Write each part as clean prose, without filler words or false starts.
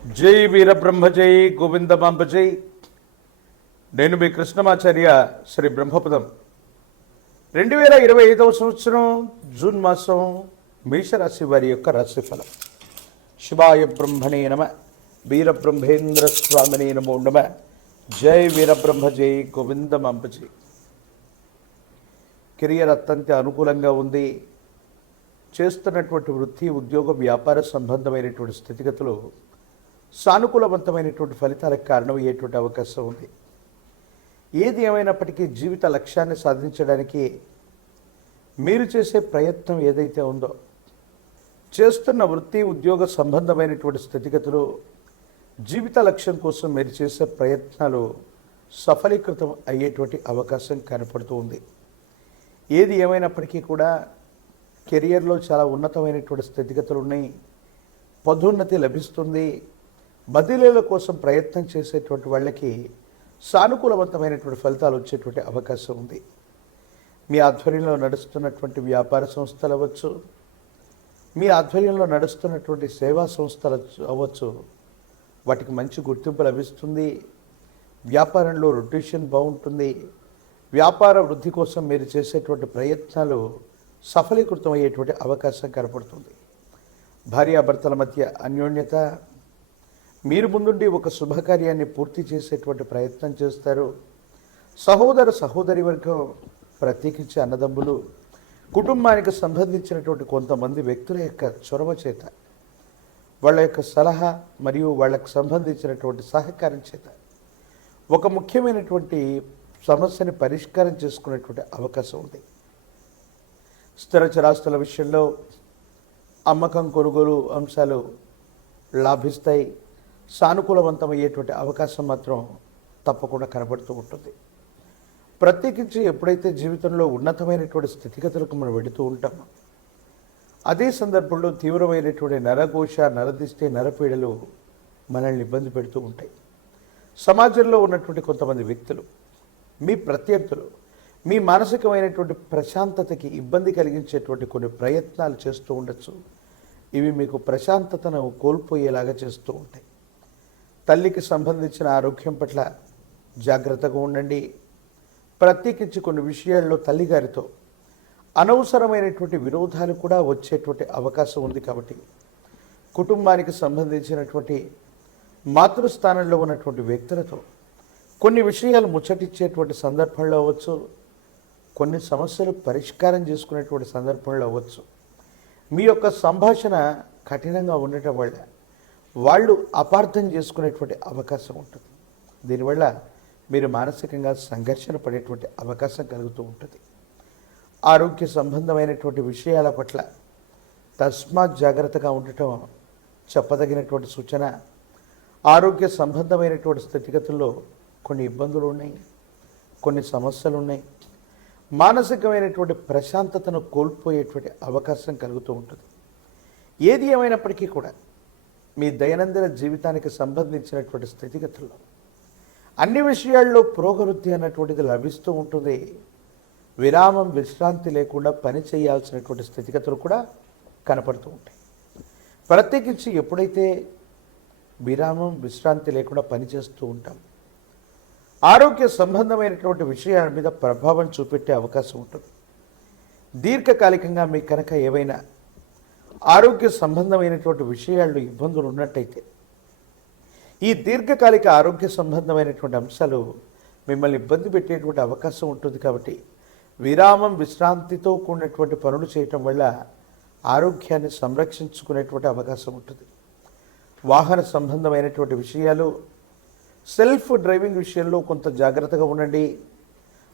జై వీరబ్రహ్మ జై గోవిందమాంబ జై. నేను మీ కృష్ణమాచార్య. శ్రీ బ్రహ్మపదం 2025 సంవత్సరం జూన్ మాసం మేషరాశి వారి యొక్క రాశిఫలం. శివాయ బ్రహ్మణే నమ. వీరబ్రహ్మేంద్ర స్వామినే నమో నమ. జై వీరబ్రహ్మ జై గోవిందమాంబ జై. కెరియర్ అత్యంత అనుకూలంగా ఉంది. చేస్తున్నటువంటి వృత్తి, ఉద్యోగ, వ్యాపార సంబంధమైనటువంటి స్థితిగతులు సానుకూలవంతమైనటువంటి ఫలితాలకు కారణమయ్యేటువంటి అవకాశం ఉంది. ఏది ఏమైనప్పటికీ జీవిత లక్ష్యాన్ని సాధించడానికి మీరు చేసే ప్రయత్నం ఏదైతే ఉందో, చేస్తున్న వృత్తి, ఉద్యోగ సంబంధమైనటువంటి స్థితిగతులు, జీవిత లక్ష్యం కోసం మీరు చేసే ప్రయత్నాలు సఫలీకృతం అయ్యేటువంటి అవకాశం కనపడుతూ ఉంది. ఏది ఏమైనప్పటికీ కూడా కెరియర్లో చాలా ఉన్నతమైనటువంటి స్థితిగతులు ఉన్నాయి. పదోన్నతి లభిస్తుంది. బదిలీల కోసం ప్రయత్నం చేసేటువంటి వాళ్ళకి సానుకూలవంతమైనటువంటి ఫలితాలు వచ్చేటువంటి అవకాశం ఉంది. మీ ఆధ్వర్యంలో నడుస్తున్నటువంటి వ్యాపార సంస్థలు అవ్వచ్చు, మీ ఆధ్వర్యంలో నడుస్తున్నటువంటి సేవా సంస్థలు అవ్వచ్చు, వాటికి మంచి గుర్తింపు లభిస్తుంది. వ్యాపారంలో రొటేషన్ బాగుంటుంది. వ్యాపార వృద్ధి కోసం మీరు చేసేటువంటి ప్రయత్నాలు సఫలీకృతం అయ్యేటువంటి అవకాశం కనపడుతుంది. భార్యాభర్తల మధ్య అన్యోన్యత, మీరు ముందుండి ఒక శుభకార్యాన్ని పూర్తి చేసేటువంటి ప్రయత్నం చేస్తారు. సహోదరి వర్గం, ప్రత్యేకించి అన్నదమ్ములు, కుటుంబానికి సంబంధించినటువంటి కొంతమంది వ్యక్తుల యొక్క చొరవ చేత, వాళ్ళ యొక్క సలహా మరియు వాళ్ళకు సంబంధించినటువంటి సహకారం చేత ఒక ముఖ్యమైనటువంటి సమస్యని పరిష్కారం చేసుకునేటువంటి అవకాశం ఉంది. స్థిర చరాస్తుల విషయంలో అమ్మకం, కొనుగోలు అంశాలు లాభిస్తాయి. సానుకూలవంతమయ్యేటువంటి అవకాశం మాత్రం తప్పకుండా కనబడుతూ ఉంటుంది. ప్రత్యేకించి ఎప్పుడైతే జీవితంలో ఉన్నతమైనటువంటి స్థితిగతులకు మనం వెళుతూ ఉంటామో, అదే సందర్భంలో తీవ్రమైనటువంటి నరఘోష, నరదిష్టి, నరపీడలు మనల్ని ఇబ్బంది పెడుతూ ఉంటాయి. సమాజంలో ఉన్నటువంటి కొంతమంది వ్యక్తులు, మీ ప్రత్యర్థులు, మీ మానసికమైనటువంటి ప్రశాంతతకి ఇబ్బంది కలిగించేటువంటి కొన్ని ప్రయత్నాలు చేస్తూ ఉండొచ్చు. ఇవి మీకు ప్రశాంతతను కోల్పోయేలాగా చేస్తూ ఉంటాయి. తల్లికి సంబంధించిన ఆరోగ్యం పట్ల జాగ్రత్తగా ఉండండి. ప్రత్యేకించి కొన్ని విషయాల్లో తల్లిగారితో అనవసరమైనటువంటి విరోధాలు కూడా వచ్చేటువంటి అవకాశం ఉంది. కాబట్టి కుటుంబానికి సంబంధించినటువంటి మాతృస్థానంలో ఉన్నటువంటి వ్యక్తులతో కొన్ని విషయాలు ముచ్చటిచ్చేటువంటి సందర్భంలో అవ్వచ్చు, కొన్ని సమస్యలు పరిష్కారం చేసుకునేటువంటి సందర్భంలో అవ్వచ్చు. మీ యొక్క సంభాషణ కఠినంగా ఉండటం వల్ల వాళ్ళు అపార్థం చేసుకునేటువంటి అవకాశం ఉంటుంది. దీనివల్ల మీరు మానసికంగా సంఘర్షణ పడేటువంటి అవకాశం కలుగుతూ ఉంటుంది. ఆరోగ్య సంబంధమైనటువంటి విషయాల పట్ల తస్మాత్ జాగ్రత్తగా ఉండటం చెప్పదగినటువంటి సూచన. ఆరోగ్య సంబంధమైనటువంటి స్థితిగతుల్లో కొన్ని ఇబ్బందులు ఉన్నాయి, కొన్ని సమస్యలు ఉన్నాయి. మానసికమైనటువంటి ప్రశాంతతను కోల్పోయేటువంటి అవకాశం కలుగుతూ ఉంటుంది. ఏది ఏమైనప్పటికీ కూడా మీ దైనందిన జీవితానికి సంబంధించినటువంటి స్థితిగతుల్లో అన్ని విషయాల్లో పురోగవృద్ధి అన్నటువంటిది లభిస్తూ ఉంటుంది. విరామం, విశ్రాంతి లేకుండా పని చేయాల్సినటువంటి స్థితిగతులు కూడా కనపడుతూ ఉంటాయి. ప్రత్యేకించి ఎప్పుడైతే విరామం, విశ్రాంతి లేకుండా పనిచేస్తూ ఉంటాం, ఆరోగ్య సంబంధమైనటువంటి విషయాల మీద ప్రభావం చూపెట్టే అవకాశం ఉంటుంది. దీర్ఘకాలికంగా మీకు కనుక ఏవైనా ఆరోగ్య సంబంధమైనటువంటి విషయాల్లో ఇబ్బందులు ఉన్నట్టయితే, ఈ దీర్ఘకాలిక ఆరోగ్య సంబంధమైనటువంటి అంశాలు మిమ్మల్ని ఇబ్బంది పెట్టేటువంటి అవకాశం ఉంటుంది. కాబట్టి విరామం, విశ్రాంతితో కూడినటువంటి పనులు చేయటం వల్ల ఆరోగ్యాన్ని సంరక్షించుకునేటువంటి అవకాశం ఉంటుంది. వాహన సంబంధమైనటువంటి విషయాలు, సెల్ఫ్ డ్రైవింగ్ విషయంలో కొంత జాగ్రత్తగా ఉండండి.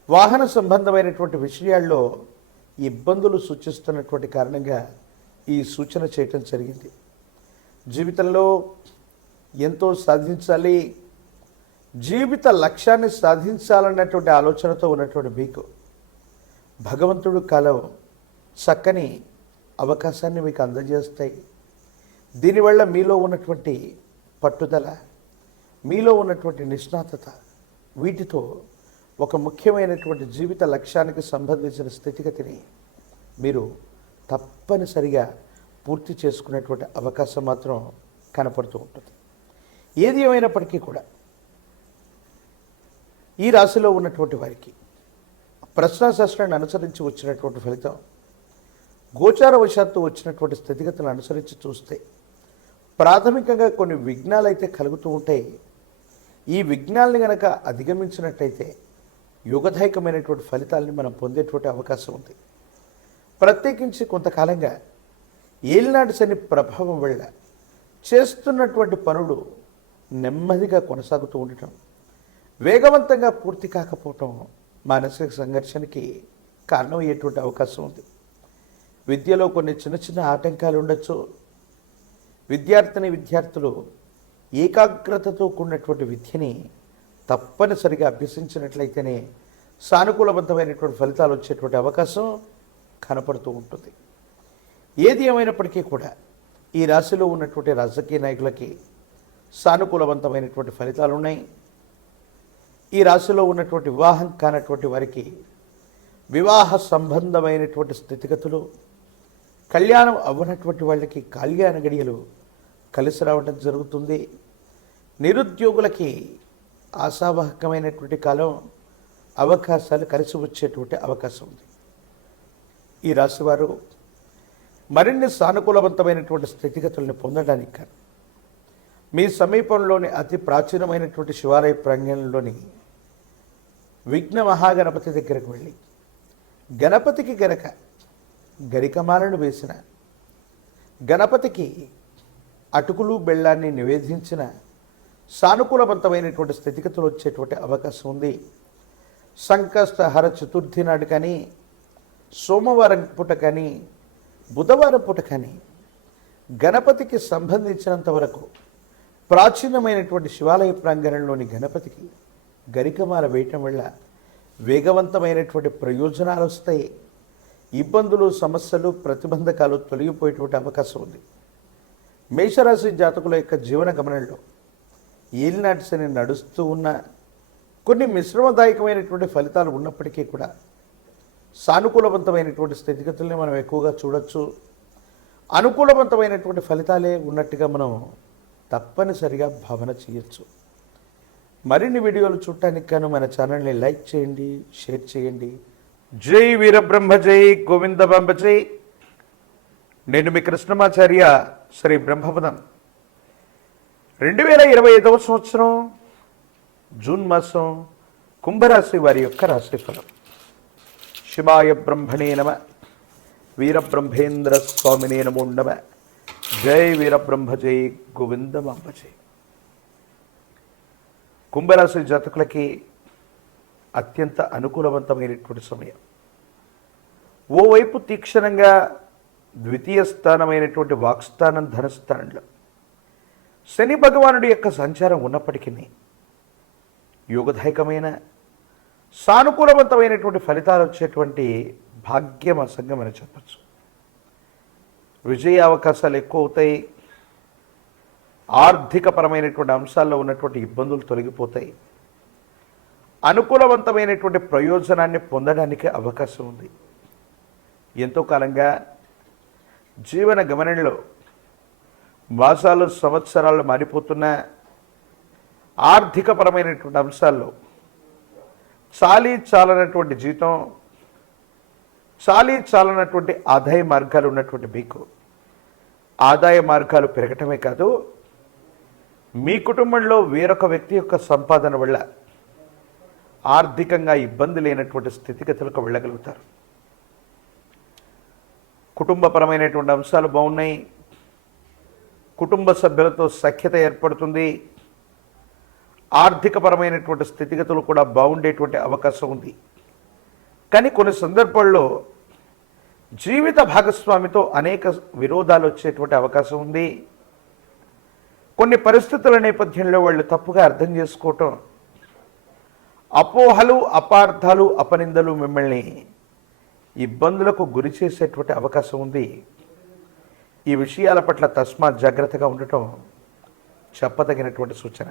వాహన సంబంధమైనటువంటి విషయాల్లో ఇబ్బందులు సూచిస్తున్నటువంటి కారణంగా ఈ సూచన చేయటం జరిగింది. జీవితంలో ఎంతో సాధించాలి, జీవిత లక్ష్యాన్ని సాధించాలన్నటువంటి ఆలోచనతో ఉన్నటువంటి మీకు భగవంతుడు కాలం చక్కని అవకాశాన్ని మీకు అందజేస్తాయి. దీనివల్ల మీలో ఉన్నటువంటి పట్టుదల, మీలో ఉన్నటువంటి నిష్ణాతత, వీటితో ఒక ముఖ్యమైనటువంటి జీవిత లక్ష్యానికి సంబంధించిన స్థితిగతిని మీరు తప్పనిసరిగా పూర్తి చేసుకునేటువంటి అవకాశం మాత్రం కనపడుతూ ఉంటుంది. ఏది ఏమైనప్పటికీ కూడా ఈ రాశిలో ఉన్నటువంటి వారికి ప్రశ్నాశాస్త్రాన్ని అనుసరించి వచ్చినటువంటి ఫలితం, గోచారవశాత్తు వచ్చినటువంటి స్థితిగతులను అనుసరించి చూస్తే ప్రాథమికంగా కొన్ని విఘ్నాలు అయితే కలుగుతూ ఉంటాయి. ఈ విఘ్నాలని కనుక అధిగమించినట్టయితే యోగదాయకమైనటువంటి ఫలితాలని మనం పొందేటువంటి అవకాశం ఉంది. ప్రత్యేకించి కొంతకాలంగా ఏలినాటి శని ప్రభావం వల్ల చేస్తున్నటువంటి పనులు నెమ్మదిగా కొనసాగుతూ ఉండటం, వేగవంతంగా పూర్తి కాకపోవటం మానసిక సంఘర్షణకి కారణమయ్యేటువంటి అవకాశం ఉంది. విద్యలో కొన్ని చిన్న చిన్న ఆటంకాలు ఉండొచ్చు. విద్యార్థులు ఏకాగ్రతతో కూడినటువంటి విద్యని తప్పనిసరిగా అభ్యసించినట్లయితేనే సానుకూలబద్ధమైనటువంటి ఫలితాలు వచ్చేటువంటి అవకాశం కనపడుతూ ఉంటుంది. ఏది ఏమైనప్పటికీ కూడా ఈ రాశిలో ఉన్నటువంటి రాజకీయ నాయకులకి సానుకూలవంతమైనటువంటి ఫలితాలు ఉన్నాయి. ఈ రాశిలో ఉన్నటువంటి వివాహం కానటువంటి వారికి వివాహ సంబంధమైనటువంటి స్థితిగతులు, కళ్యాణం అవ్వనటువంటి వాళ్ళకి కళ్యాణ గడియలు కలిసి రావడం జరుగుతుంది. నిరుద్యోగులకి ఆశావాహకమైనటువంటి కాలం, అవకాశాలు కలిసి వచ్చేటువంటి అవకాశం ఉంది. ఈ రాశివారు మరిన్ని సానుకూలవంతమైనటువంటి స్థితిగతులను పొందడానికి కానీ మీ సమీపంలోని అతి ప్రాచీనమైనటువంటి శివాలయ ప్రాంగణంలోని విఘ్న మహాగణపతి దగ్గరకు వెళ్ళి గణపతికి గనక గరికమాలను వేసిన, గణపతికి అటుకులు బెల్లాన్ని నివేదించిన సానుకూలవంతమైనటువంటి స్థితిగతులు వచ్చేటువంటి అవకాశం ఉంది. సంకష్టహర చతుర్థి నాడు కానీ, సోమవారం పూట కానీ, బుధవారం పూట కానీ గణపతికి సంబంధించినంత వరకు ప్రాచీనమైనటువంటి శివాలయ ప్రాంగణంలోని గణపతికి గరికమాల వేయటం వల్ల వేగవంతమైనటువంటి ప్రయోజనాలు వస్తాయి. ఇబ్బందులు, సమస్యలు, ప్రతిబంధకాలు తొలగిపోయేటువంటి అవకాశం ఉంది. మేషరాశి జాతకుల యొక్క జీవన గమనంలో ఏలినాటి శని నడుస్తూ ఉన్న కొన్ని మిశ్రమదాయకమైనటువంటి ఫలితాలు ఉన్నప్పటికీ కూడా సానుకూలవంతమైనటువంటి స్థితిగతుల్ని మనం ఎక్కువగా చూడొచ్చు. అనుకూలవంతమైనటువంటి ఫలితాలే ఉన్నట్టుగా మనం తప్పనిసరిగా భావన చేయొచ్చు. మరిన్ని వీడియోలు చూడటానికి గాను మన ఛానల్ని లైక్ చేయండి, షేర్ చేయండి. జై వీరబ్రహ్మ జై గోవిందబాంబ జై. నేను మీ కృష్ణమాచార్య, శ్రీ బ్రహ్మపదం. 2025వ సంవత్సరం జూన్ మాసం కుంభరాశి వారి యొక్క రాశిఫలం. శివాయ బ్రహ్మణే నమ, వీరబ్రహ్మేంద్ర స్వామినే నమో నమ. జై వీరబ్రహ్మ జై గోవిందమాంబ జై. కుంభరాశి జాతకులకి అత్యంత అనుకూలవంతమైనటువంటి సమయం. ఓవైపు తీక్షణంగా ద్వితీయ స్థానమైనటువంటి వాక్స్థానం, ధనస్థానంలో శని భగవానుడి యొక్క సంచారం ఉన్నప్పటికీ యోగదాయకమైన సానుకూలవంతమైనటువంటి ఫలితాలు వచ్చేటువంటి భాగ్యం అసంగా మనం చెప్పచ్చు. విజయ అవకాశాలు ఎక్కువ అవుతాయి. ఆర్థికపరమైనటువంటి అంశాల్లో ఉన్నటువంటి ఇబ్బందులు తొలగిపోతాయి. అనుకూలవంతమైనటువంటి ప్రయోజనాన్ని పొందడానికి అవకాశం ఉంది. ఎంతో కాలంగా జీవన గమనంలో మాసాలు, సంవత్సరాలు మారిపోతున్న ఆర్థికపరమైనటువంటి అంశాల్లో చాలనటువంటి జీతం, చాలనటువంటి ఆదాయ మార్గాలు ఉన్నటువంటి మీకు ఆదాయ మార్గాలు పెరగటమే కాదు, మీ కుటుంబంలో వేరొక వ్యక్తి యొక్క సంపాదన వల్ల ఆర్థికంగా ఇబ్బంది లేనటువంటి స్థితిగతులకు వెళ్ళగలుగుతారు. కుటుంబపరమైనటువంటి అంశాలు బాగున్నాయి. కుటుంబ సభ్యులతో సఖ్యత ఏర్పడుతుంది. ఆర్థికపరమైనటువంటి స్థితిగతులు కూడా బాగుండేటువంటి అవకాశం ఉంది. కానీ కొన్ని సందర్భాల్లో జీవిత భాగస్వామితో అనేక విరోధాలు వచ్చేటువంటి అవకాశం ఉంది. కొన్ని పరిస్థితుల నేపథ్యంలో వాళ్ళు తప్పుగా అర్థం చేసుకోవటం, అపోహలు, అపార్థాలు, అపనిందలు మిమ్మల్ని ఇబ్బందులకు గురి చేసేటువంటి అవకాశం ఉంది. ఈ విషయాల పట్ల తస్మాత్ జాగ్రత్తగా ఉండటం చెప్పదగినటువంటి సూచన.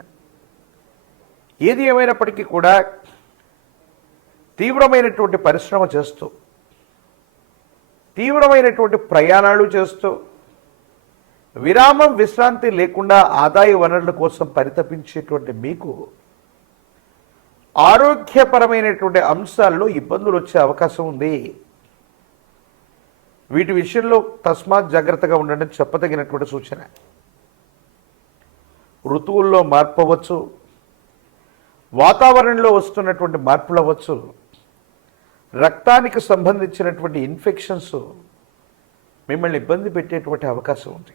ఏది ఏమైనప్పటికీ కూడా తీవ్రమైనటువంటి పరిశ్రమ చేస్తూ, తీవ్రమైనటువంటి ప్రయాణాలు చేస్తూ, విరామం విశ్రాంతి లేకుండా ఆదాయ వనరుల కోసం పరితపించేటువంటి మీకు ఆరోగ్యపరమైనటువంటి అంశాల్లో ఇబ్బందులు వచ్చే అవకాశం ఉంది. వీటి విషయంలో తస్మాత్ జాగ్రత్తగా ఉండడం చెప్పదగినటువంటి సూచన. ఋతువుల్లో మార్పు అవ్వచ్చు, వాతావరణంలో వస్తున్నటువంటి మార్పులు అవ్వచ్చు, రక్తానికి సంబంధించినటువంటి ఇన్ఫెక్షన్స్ మిమ్మల్ని ఇబ్బంది పెట్టేటువంటి అవకాశం ఉంది.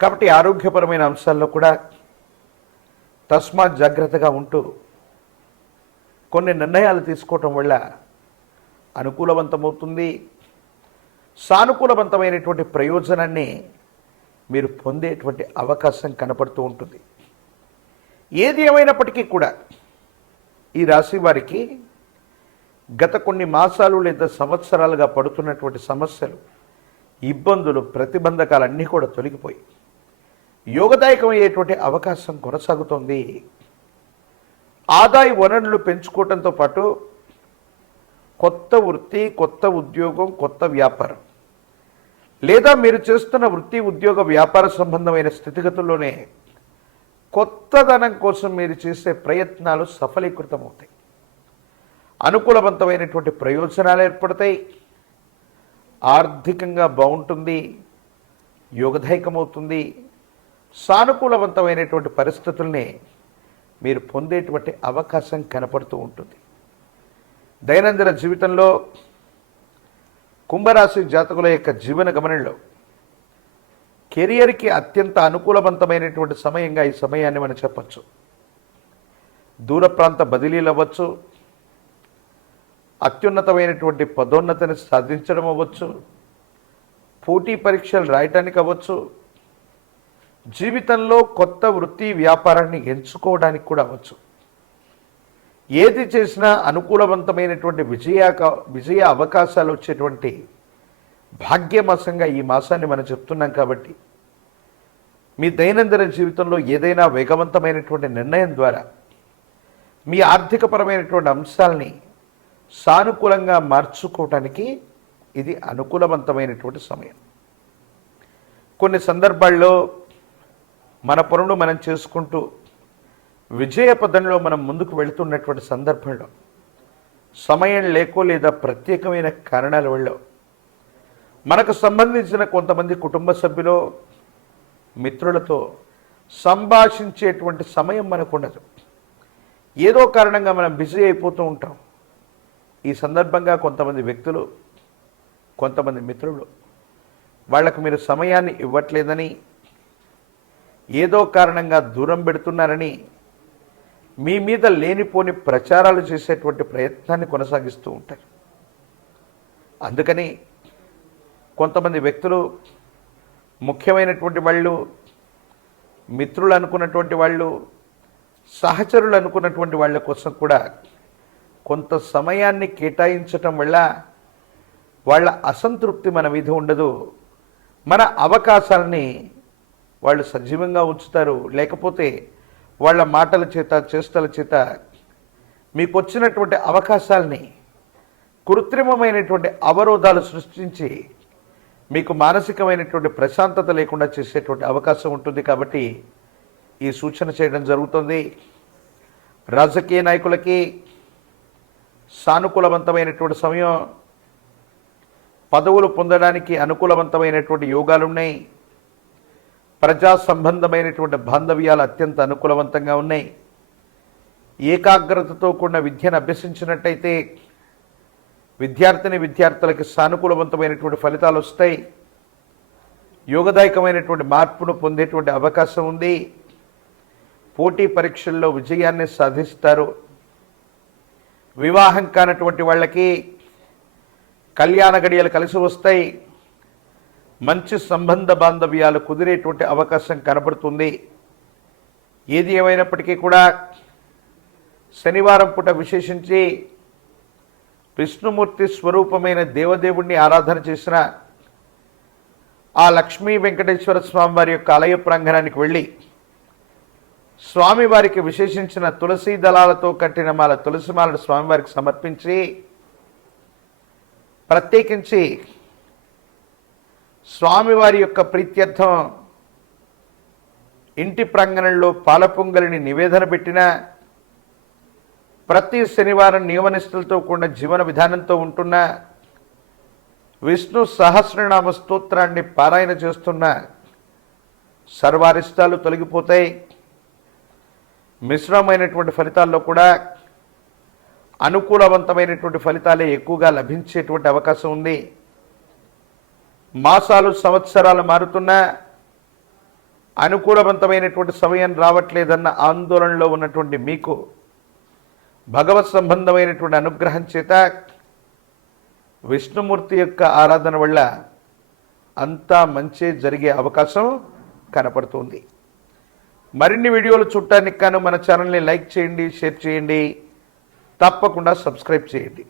కాబట్టి ఆరోగ్యపరమైన అంశాల్లో కూడా తస్మాత్ జాగ్రత్తగా ఉంటూ కొన్ని నిర్ణయాలు తీసుకోవటం వల్ల అనుకూలవంతమవుతుంది. సానుకూలవంతమైనటువంటి ప్రయోజనాన్ని మీరు పొందేటువంటి అవకాశం కనపడుతూ ఉంటుంది. ఏది ఏమైనప్పటికీ కూడా ఈ రాశి వారికి గత కొన్ని మాసాలు లేదా సంవత్సరాలుగా పడుతున్నటువంటి సమస్యలు, ఇబ్బందులు, ప్రతిబంధకాలన్నీ కూడా తొలగిపోయి యోగదాయకమయ్యేటువంటి అవకాశం కొనసాగుతోంది. ఆదాయ వనరులు పెంచుకోవడంతో పాటు కొత్త వృత్తి, కొత్త ఉద్యోగం, కొత్త వ్యాపారం లేదా మీరు చేస్తున్న వృత్తి, ఉద్యోగ, వ్యాపార సంబంధమైన స్థితిగతుల్లోనే కొత్తదనం కోసం మీరు చేసే ప్రయత్నాలు సఫలీకృతమవుతాయి. అనుకూలవంతమైనటువంటి ప్రయోజనాలు ఏర్పడతాయి. ఆర్థికంగా బాగుంటుంది, యోగదాయకమవుతుంది. సానుకూలవంతమైనటువంటి పరిస్థితుల్ని మీరు పొందేటువంటి అవకాశం కనపడుతూ ఉంటుంది. దైనందిన జీవితంలో కుంభరాశి జాతకుల యొక్క జీవన గమనంలో కెరియర్కి అత్యంత అనుకూలవంతమైనటువంటి సమయంగా ఈ సమయాన్ని మనం చెప్పచ్చు. దూర ప్రాంత బదిలీలు అవ్వచ్చు, అత్యున్నతమైనటువంటి పదోన్నతిని సాధించడం అవ్వచ్చు, పోటీ పరీక్షలు రాయటానికి అవ్వచ్చు, జీవితంలో కొత్త వృత్తి, వ్యాపారాన్ని ఎంచుకోవడానికి కూడా అవ్వచ్చు. ఏది చేసినా అనుకూలవంతమైనటువంటి విజయ అవకాశాలు వచ్చేటువంటి భాగ్యమాసంగా ఈ మాసాన్ని మనం చెప్తున్నాం. కాబట్టి మీ దైనందిన జీవితంలో ఏదైనా వేగవంతమైనటువంటి నిర్ణయం ద్వారా మీ ఆర్థికపరమైనటువంటి అంశాలని సానుకూలంగా మార్చుకోవటానికి ఇది అనుకూలవంతమైనటువంటి సమయం. కొన్ని సందర్భాల్లో మన పనులు మనం చేసుకుంటూ విజయ పదంలో మనం ముందుకు వెళుతున్నటువంటి సందర్భంలో సమయం లేకో లేదా ప్రత్యేకమైన కారణాల వల్ల మనకు సంబంధించిన కొంతమంది కుటుంబ సభ్యులు, మిత్రులతో సంభాషించేటువంటి సమయం మనకు ఉండదు. ఏదో కారణంగా మనం బిజీ అయిపోతూ ఉంటాం. ఈ సందర్భంగా కొంతమంది వ్యక్తులు, కొంతమంది మిత్రులు వాళ్ళకు మీరు సమయాన్ని ఇవ్వట్లేదని, ఏదో కారణంగా దూరం పెడుతున్నారని మీ మీద లేనిపోని ప్రచారాలు చేసేటువంటి ప్రయత్నాన్ని కొనసాగిస్తూ ఉంటారు. అందుకని కొంతమంది వ్యక్తులు, ముఖ్యమైనటువంటి వాళ్ళు, మిత్రులు అనుకున్నటువంటి వాళ్ళు, సహచరులు అనుకున్నటువంటి వాళ్ళ కోసం కూడా కొంత సమయాన్ని కేటాయించటం వల్ల వాళ్ళ అసంతృప్తి మన మీద ఉండదు. మన అవకాశాలని వాళ్ళు సజీవంగా ఉంచుతారు. లేకపోతే వాళ్ళ మాటల చేత, చేష్టల చేత మీకు వచ్చినటువంటి అవకాశాలని కృత్రిమమైనటువంటి అవరోధాలు సృష్టించి మీకు మానసికమైనటువంటి ప్రశాంతత లేకుండా చేసేటువంటి అవకాశం ఉంటుంది. కాబట్టి ఈ సూచన చేయడం జరుగుతుంది. రాజకీయ నాయకులకి సానుకూలవంతమైనటువంటి సమయం, పదవులు పొందడానికి అనుకూలవంతమైనటువంటి యోగాలు ఉన్నాయి. ప్రజా సంబంధమైనటువంటి బాంధవ్యాలు అత్యంత అనుకూలవంతంగా ఉన్నాయి. ఏకాగ్రతతో కూడిన విద్యను అభ్యసించినట్టయితే విద్యార్థులకి సానుకూలవంతమైనటువంటి ఫలితాలు వస్తాయి. యోగదాయకమైనటువంటి మార్పును పొందేటువంటి అవకాశం ఉంది. పోటీ పరీక్షల్లో విజయాన్ని సాధిస్తారు. వివాహం కానటువంటి వాళ్ళకి కళ్యాణ గడియలు కలిసి వస్తాయి. మంచి సంబంధ బాంధవ్యాలు కుదిరేటువంటి అవకాశం కనబడుతుంది. ఏది ఏమైనప్పటికీ కూడా శనివారం పూట విశేషించి విష్ణుమూర్తి స్వరూపమైన దేవదేవుణ్ణి ఆరాధన చేసిన ఆ లక్ష్మీ వెంకటేశ్వర స్వామి వారి యొక్క ఆలయ ప్రాంగణానికి వెళ్ళి స్వామివారికి విశేషించిన తులసి దళాలతో కట్టిన తులసిమాలను స్వామివారికి సమర్పించి, ప్రత్యేకించి స్వామివారి యొక్క ప్రీత్యర్థం ఇంటి ప్రాంగణంలో పాల పొంగలిని నివేదన పెట్టిన ప్రతి శనివారం నియమనిష్టలతో కూడిన జీవన విధానంతో ఉంటున్న విష్ణు సహస్రనామ స్తోత్రాన్ని పారాయణ చేస్తున్న సర్వారిష్టాలు తొలగిపోతాయి. మిశ్రమైనటువంటి ఫలితాల్లో కూడా అనుకూలవంతమైనటువంటి ఫలితాలే ఎక్కువగా లభించేటువంటి అవకాశం ఉంది. మాసాలు సంవత్సరాలు మారుతున్నా అనుకూలవంతమైనటువంటి సమయం రావట్లేదన్న ఆందోళనలో ఉన్నటువంటి మీకు భగవత్ సంబంధమైనటువంటి అనుగ్రహం చేత విష్ణుమూర్తి యొక్క ఆరాధన వల్ల అంతా మంచి జరిగే అవకాశం కనపడుతుంది. మరిన్ని వీడియోలు చూడటానికి గాను మన ఛానల్ని లైక్ చేయండి, షేర్ చేయండి, తప్పకుండా సబ్స్క్రైబ్ చేయండి.